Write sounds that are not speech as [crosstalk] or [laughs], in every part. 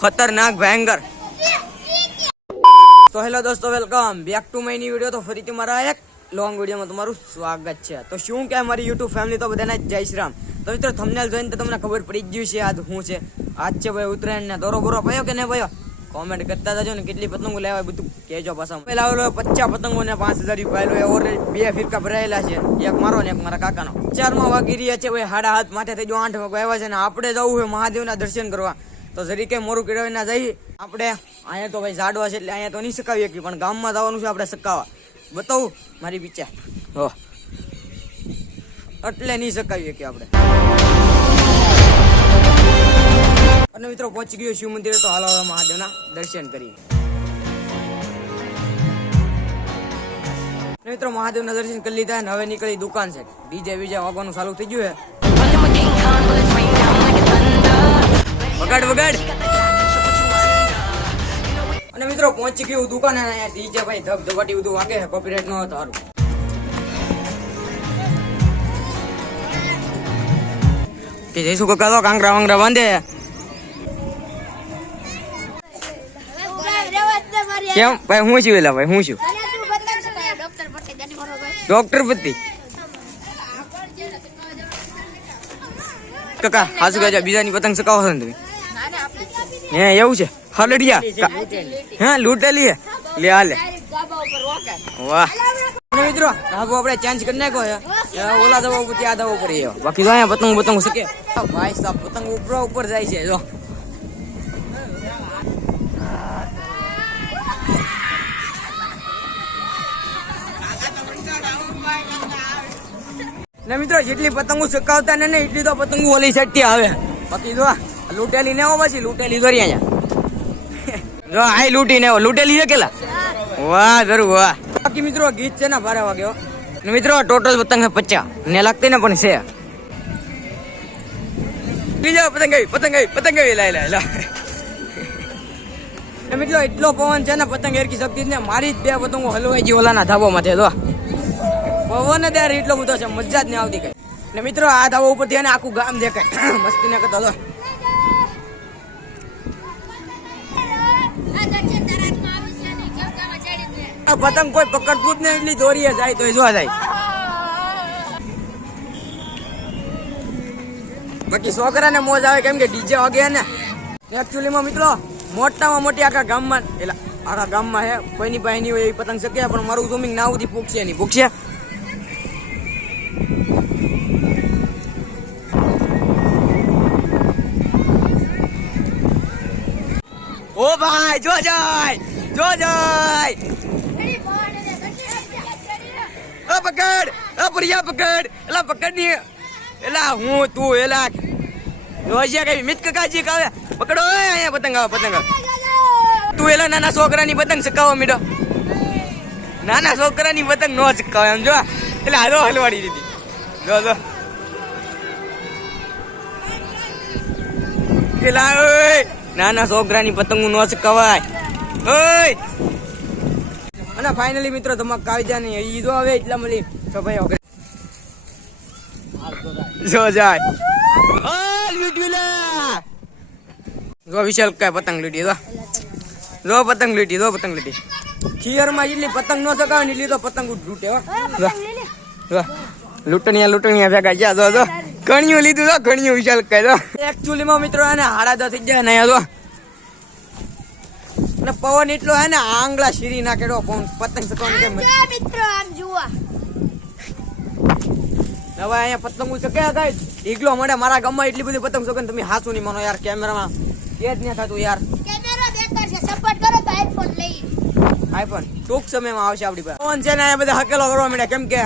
ખતરનાક ભયંકર તો હેલો દોસ્તો welcome back to my new video તો ફરીથી મારા એક લોંગ વિડીયોમાં તમારું સ્વાગત છે. તો શું કે મારી યુટ્યુબ ફેમિલી તો બધાને જય શ્રી તો મિત્રો થંબનેલ જોઈને તો તમને ખબર પડી ગયું છે આજ હું છે. આજ છે ભાઈ ઉત્તરાયણ ને દોરો બોરો પયો કે નહીં પયો? કોમેન્ટ કરતા જજો ને કેટલી પતંગો લેવાય બધું. કહેજો પાછા પેલા ઓલો પચાસ પતંગો ને પાંચ હજાર રૂપિયા ઓલરેડી બે ફિરકા ભરાયેલા છે. એક મારો ને એક મારા કાકાનો. ચારમાં વાગી રહ્યા છે ભાઈ હાડા હાથ માથે થઈ ગયો, આઠ વાગે આવ્યા છે ને આપણે જવું હોય મહાદેવના દર્શન કરવા. તો જરી કે મોરું કેળવી ના જઈ આપણે અહીંયા તો ભાઈ ઝાડવા છે એટલે અહીંયા તો નહીં શકાવી શકીએ પણ ગામમાં જવાનું છે આપણે શકાવા બતાવું મારી પીછે હો એટલે નહીં શકાવી શકીએ આપણે. અને મિત્રો પહોંચી ગયો શિવ મંદિરે, તો હાલ હવે મહાદેવના દર્શન કરીએ. મિત્રો, મહાદેવના દર્શન કરી લીધા અને હવે નીકળી દુકાન છે. ડીજે બીજે વાગવાનું ચાલુ થઈ ગયું છે. વગાડ વગાડ. અને મિત્રો, પહોંચી ગયું દુકાન અને અહીંયા ડીજે ભાઈ ધબ ધબાટી બધું વાગે છે. કોપીરાઇટ નો હતો કે જઈશું કાકા તો કાંકરા વાંકરા બાંધે કેમ? ભાઈ હું છું એલા ભાઈ હું છું. ડોક્ટર પતિ કાકા હાસુ કાજા બીજાની પતંગ સકાવો છો ને તમે? હે એવું છે? હલડિયા. હા લૂંટેલી હે લે હાલે. વાહ. મિત્રો ધાબો આપણે ચેન્જ કરી નાખ્યો છે. ઓલા દવા ઉપર ત્યાં દવા ઉપર એ બાકી તો અહીંયા પતંગ પતંગ શકે? ભાઈ સાહેબ પતંગ ઉપર ઉપર જાય છે જો. ને મિત્રો, જેટલી પતંગો સકાવતા ને એટલી તો પતંગો ઓલી સાઈડ આવે. બાકી જો લૂંટેલી ને પછી, લૂંટેલી દોરી અહીંયા. જો, આ લૂંટી ને લૂંટેલી છે કેલા? વાહ, જરૂર, વાહ. બાકી મિત્રો ગીત છે ને બારે વાગ્યો મિત્રો ટોટલ પતંગ પચ્યા ને લાગતી ને પણ છે. બીજા પતંગ આવી પતંગ આવી પતંગ આવી. લાય લાય લા મિત્રો, એટલો પવન છે ને, પતંગ એરકી શકતી ને મારી જ બે પતંગો હલવાઈ ગઈ ઓલાના ધાબામાંથી, જો પવન જ યાર એટલો બધો છે, મજા જ નહીં આવતી કઈ. ને મિત્રો, આ ધાબા ઉપરથી એને આખું ગામ દેખાય. મસ્તી ના કરતા પતંગ કોઈ પકડતું જ નહીં, એટલી દોરીએ જાય તો જોવા જાય. બાકી છોકરાને મોજ આવે કેમ કે ડીજે વાગે ને. એકચ્યુઅલી માં મિત્રો, મોટામાં મોટી આખા ગામમાં એટલે આખા ગામમાં હે, કોઈની પાસે નહીં હોય એવી પતંગ શકે પણ મારું ઝૂમિંગ ના સુધી પૂછશે નહીં. પૂછશે ઓ ભાઈ, જો જાય જો જાય. આ પકડ અ પ્રિયા પકડ. એલા પકડની એલા હું તું, એલા. જોજે કઈ મિત કાકાજી કાવે? પકડો અહીંયા પતંગ આવે, પતંગ તું એલા નાના છોકરાની પતંગ સકાવો મીડો. નાના છોકરાની પતંગ નો ચકાવે એમ જો એટલે હાલો હલવાડી દીધી. જો જો. એલા, ઓય. નાના છોકરાની પતંગ નો સકાવાય ઓય! અને ફાઇનલી મિત્રો તમારે કાયદા નહીં ઈ જો આવે એટલા મળી. તો ભાઈ જો જાય. ઓલ લૂટ્યું લા. જો વિશાલ કાય પતંગ લૂટી જો જો પતંગ લૂટી જો પતંગ લૂટી. ખીયરમાં એટલી પતંગ નો સકાવે ને એટલી તો પતંગ લૂટે હો. લૂંટણીયા લૂંટણીયા ભેગા ગયા જો જો. કણિયું લીધું તો કણિયું વિશાલ કાય જો એકચ્યુઅલી માં મિત્રો એને હાડા દસ થઈ ગયા નહીં તો. અને ને પવન એટલો હે ને આંગળા શીરી નાખેલો પવન પતંગ સકવાનું કેમ મિત્રો આમ જુઓ. હવે અહીંયા પતંગ શકે ગાય ઈગલો મળે મારા ગામમાં એટલી બધી પતંગ શકે તમે હાસુ નહીં માનો યાર કેમેરામાં કે જ નહીં થતું યાર. કેમેરો બેકાર છે સપોર્ટ કરો તો આઈફોન લઈ આઈફોન ટૂંક સમયમાં આવશે આપણી પાસે. પવન છે ને અહીંયા બધા હકેલો કરવા મળ્યા કેમ કે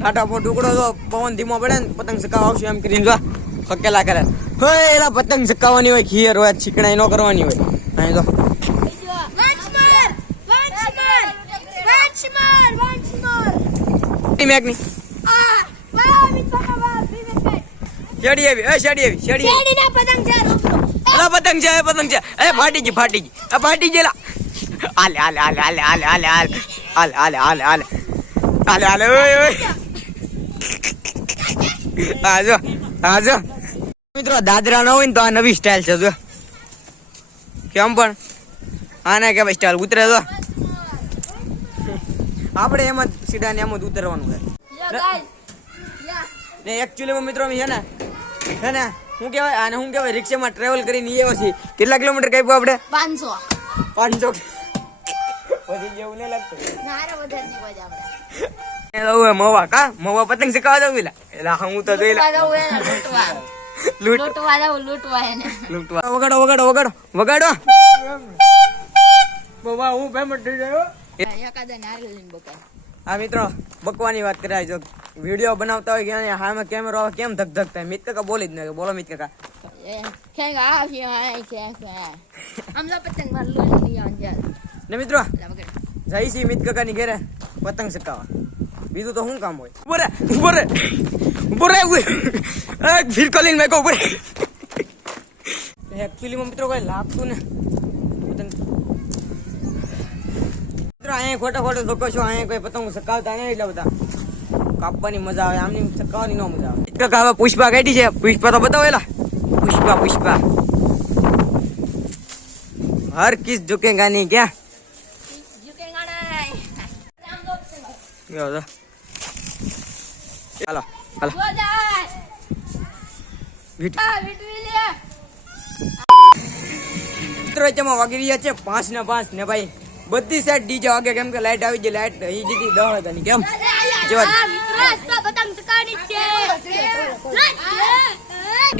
ટાટા પર ટુકડો તો પવન ધીમો પડે ને પતંગ સકાવ આવશે એમ કરીને જો હકેલા કરે. હોય એલા પતંગ સકાવવાની હોય ખીયર હોય છીકણાઈ ન કરવાની હોય. અહીં જો. વિવેક શેડી આવી એ શેડી આવી શેડી આવી. શેરડીના પતંગ છે અલા પતંગ છે એ પતંગ છે. એ ફાટી ગઈ ફાટી ગઈ. આ ફાટી ગયેલા હાલે હાલે હાલે હાલે હાલે હાલે હાલે હાલે હાલે હાલે હાલે હાલે હાલે ઓય ઓય. હા જો હા જો મિત્રો દાદરા ન હોય ને તો આ નવી સ્ટાઇલ છે જો. કેમ પણ? આને કે ભાઈ સ્ટાઇલ ઉતરે તો આપણે એમ જ સીધા ને એમ જ ઉતરવાનું છે. એકચ્યુઅલીમાં મિત્રો અમે છે ને છે ને શું કહેવાય? આને શું કહેવાય? રિક્ષામાં ટ્રાવેલ કરીને આવ્યો છે કેટલા કિલોમીટર કાપ્યું આપણે? પાંચસો. પાંચસો. [laughs] પછી જેવું નહીં લાગતું. મવા કા મવા પતંગ શીખવા દઉં પેલા એટલે હું તો જોઈ લૂંટવા દઉં લૂંટવા લૂંટવા વગાડો વગાડો વગાડો વગાડો બવા હું ફેમસ થઈ ગયો હા મિત્રો બકવાની વાત કરાય. જો વીડિયો બનાવતા હોય કે હામે કેમેરો આવે કેમ ધક ધક થાય? મિત કાકા બોલી જ ન બોલો મિત કાકા. ને મિત્રો જઈ છીએ મિત કાકાની ઘેરે. પતંગ શીખવા બીજું તો શું કામ હોય? ઉપર ઉપર ઉપર રે, ઊભો રે ઊભો રે. એ ફિરકો લઈને મેં કહું ઊભો રે. એકચ્યુઅલીમાં મિત્રો કોઈ લાગતું ને. મિત્રો, અહીંયા ખોટા ખોટા લોકો છો, અહીંયા કોઈ પતંગ સકાવતા નહીં એટલા બધા. કાપવાની મજા આવે, આમની સકાવવાની ન મજા આવે. એક હવે પુષ્પા કાઢી છે. પુષ્પા તો બતાવો એલા પુષ્પા પુષ્પા. હર કિસ ઝુકેગા નહીં ક્યાં? જો હાલો વાગી રહ્યા છે પાંચ ને પાંચ ને ભાઈ બધી સાઈડ ડીજે વાગે કેમ કે લાઈટ આવી છે લાઈટ એ દીધી દહ હતા કેમ જોવા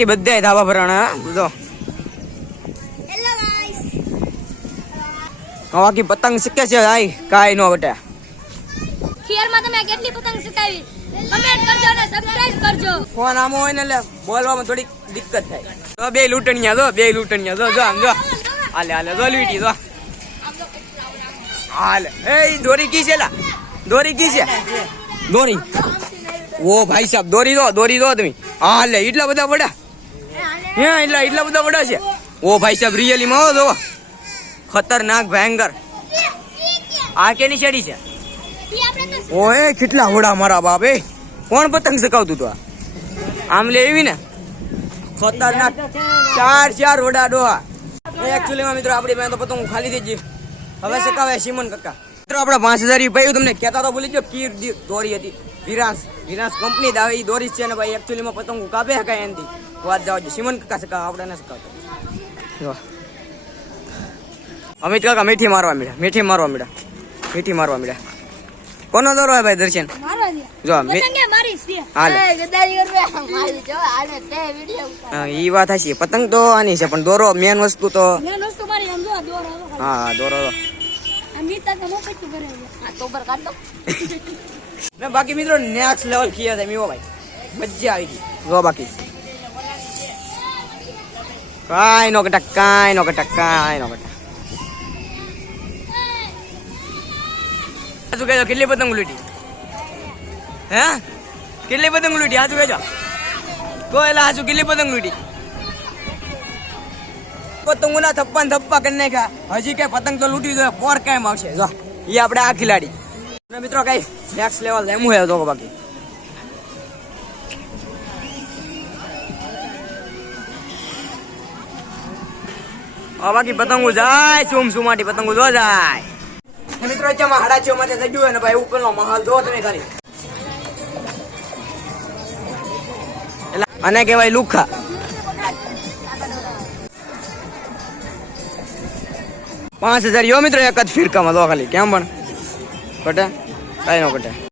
બધા ધાબા ભરાણા બધો બાકી પતંગ શીખે છે ભાઈ કાંઈ નો બટા ખીરમાં તમે કેટલી પતંગ ચકાવી કમેન્ટ કરજો અને સબસ્ક્રાઇબ કરજો. ફોન આમો હોય ને એટલે બોલવામાં થોડીક દિક્કત થાય. તો બે લૂંટણિયા જો બે લૂંટણિયા જો જો આમ જો. હાલે હાલે જો લૂંટી જો. હાલે. એ દોરી કી છે લા? દોરી કી છે? દોરી. ઓ ભાઈ સાહેબ દોરી દો દોરી દો તમે. હાલે એટલા બધા વડા. હે એટલા એટલા બધા વડા છે. ઓ ભાઈ સાહેબ રિયલી માં જો. ખતરનાક ભયંકર. આ કેની શેડી છે? ઓએ કેટલા વડા મારા બાપ કોણ પતંગ સકાવતું તું આમ લે એવી ને? ખતરનાક. ચાર ચાર વડા ડોહા. એકચ્યુઅલી માં મિત્રો, આપણી પાસે તો પતંગ ખાલી થઈ હવે સકાવે સિમન કક્કા મિત્રો, આપણે પાંચ હજાર રૂપિયા તમને કહેતા તો ભૂલી ગયો, કીર દોરી હતી. વિરાસ વિરાસ કંપની દાવે એ દોરી છે ને ભાઈ એકચ્યુઅલી માં પતંગ કાપે હકાય એનથી. વાત જાવ છે સિમન કાકા શકાવ આપણે ન સકાવતો જો. અમિત કાકા, મીઠી મારવા મીડા મીઠી મારવા મીડા મીઠી મારવા મીડા કોનો દોરો હે ભાઈ દર્શન? જો ઈ વાત હશે પતંગ તો આની છે પણ દોરો મેન વસ્તુ તો હા દોરો [laughs] બાકી મિત્રો નેક્સ્ટ લેવલ કિયા થાય. મીઓ ભાઈ મજા આવી ગઈ. જો બાકી. કાંઈ નો કટક કાંઈ નો કટક કાઈ નો કટક. આજુ કહેજો, કેટલી પતંગ લૂટી? હે? કેટલી પતંગ લૂટી? આજુ કહેજો. કોયલા આજુ કેટલી પતંગ લૂટી? પતંગોના થપ્પા ને થપ્પા કરી નાખ્યા. હજી કઈ પતંગ તો લૂટી દો પોર કેમ આવશે? જો એ આપણે આ ખિલાડી. અને મિત્રો કઈ નેક્સ્ટ લેવલ એમ હોય તો બાકી. બાકી પતંગો જાય સુમ સુમાટી પતંગો જો જાય. મિત્રો, અત્યારમાં હાડા છે માટે થઈ ગયું ને ભાઈ ઉપરનો મહાલ જો તમે ખાલી. અને કહેવાય લુખા. પાંચ હજાર યો મિત્રો એક જ ફિરકામાં દો ખાલી. કેમ પણ? કટે કઈ નો કટે